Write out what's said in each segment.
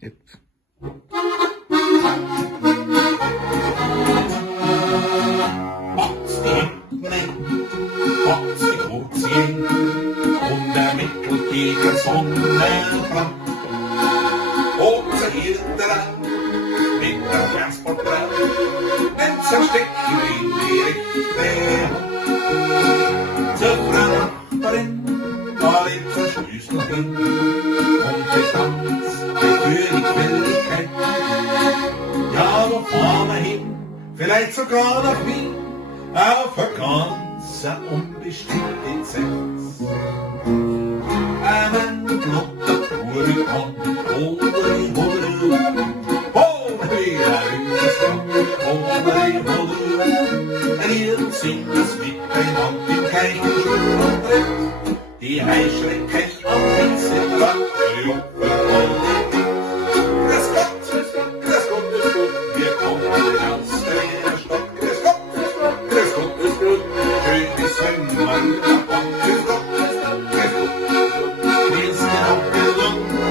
Jetzt. Potz die hinten eng, potz die kurze eng, und der Mittel gegen Sonnenbrand. Und der Hinteren mit der Transportbrand, den zerstecken in die rechte Hand. Zur Frau Nachbarin, da lebt der Schlüssel hin, und betanzt der Königwilligkeit. Ja, wo fahren wir hin? Vielleicht sogar nach Wien, auf eine ganz unbestimmte Zeit. Ein flotter Tour mit Hand, Holeri, Holeri, Holeri, Holeri, Holeri. Ihr singt das miteinander im gleichen Schwung und Tritt. Die Heischrecken am Witzen, Wackeli, Hoppel, Grüß Gott, grüß Gott, grüß Gott, grüß Gott, wir kommen aus der Stadt. Grüß Gott, grüß Gott, grüß Gott, schön ist, wenn man davon. Grüß Gott, grüß Gott, grüß Gott, wir sind auf der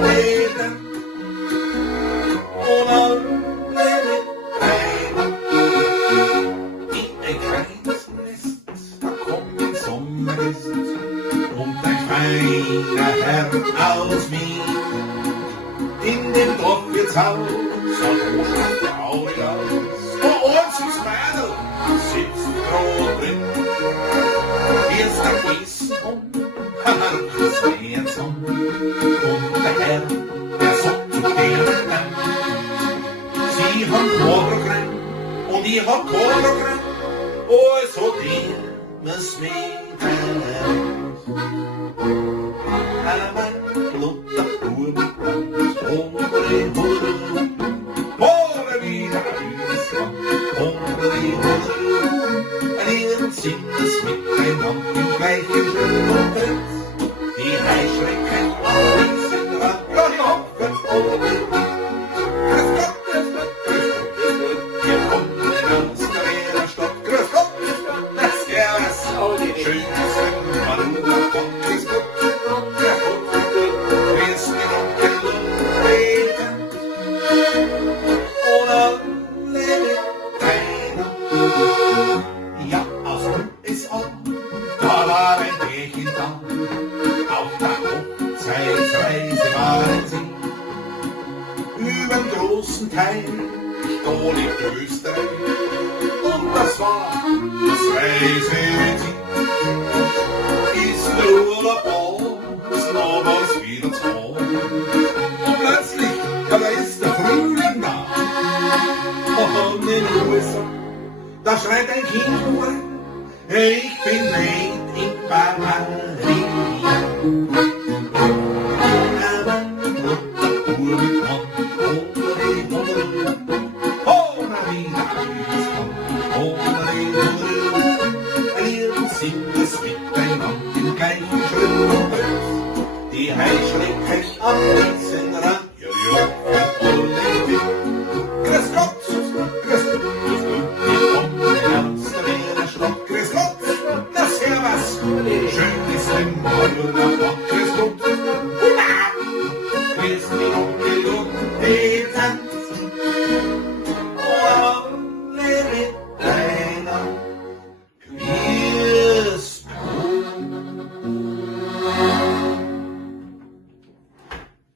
Leben und alle mit rein. In ein kleines Nest, da kommt ein Sommergast und ein feiner Herr aus Wien. In dem Dorf wird's Haus, so groß traurig aus. Wo uns ins Mädel sitzt Brot drin. Erst der Wiesenhund, das Meerson. Und der Herr, der sagt zu denen, sie haben Korgren und ich hab Korgren. Also der muss mit mein Blut, der Tour mit uns, Holeri, Holeri, Hore wieder Land, Holeri, Holeri. An ihrem Sinn ist miteinander im gleichen Schritt und Tritt. Die Heischrecken am Riesenrand, ja, die hoffen Holeri. Grüß Gott, grüß Gott, grüß Gott, grüß Gott, wir kommen aus der Wiener Stadt. Grüß Gott, das ist schön ist, wenn man davon grüß Gott. Ja, aus ist an, da war ein Pärchen da. Auf der Hochzeitsreise waren sie übern großen Teil, da liegt Österreich. Und das war das Reiseziel. Ist nur der Ball, ist noch was wieder zu holen. Und plötzlich, ja, da ist der Frühling da. Und in den USA, da schreit ein Kind nur, ich bin made in Paris. Aber der Tour mit Hand, Holeri, Holeri, Holeri, Holeri, Holeri. Wir singen es miteinander im gleichen Schritt und Tritt. Die Heischrecken am Riesenrand, ja, ja, Holeri. Grüß Gott, grüß Gott, grüß Gott, grüß Gott, wir kommen aus der Wiener Stadt. Grüß Gott, na servus, schön ist, wenn man nur nach Gott. Grüß Gott, grüß die Onkel und die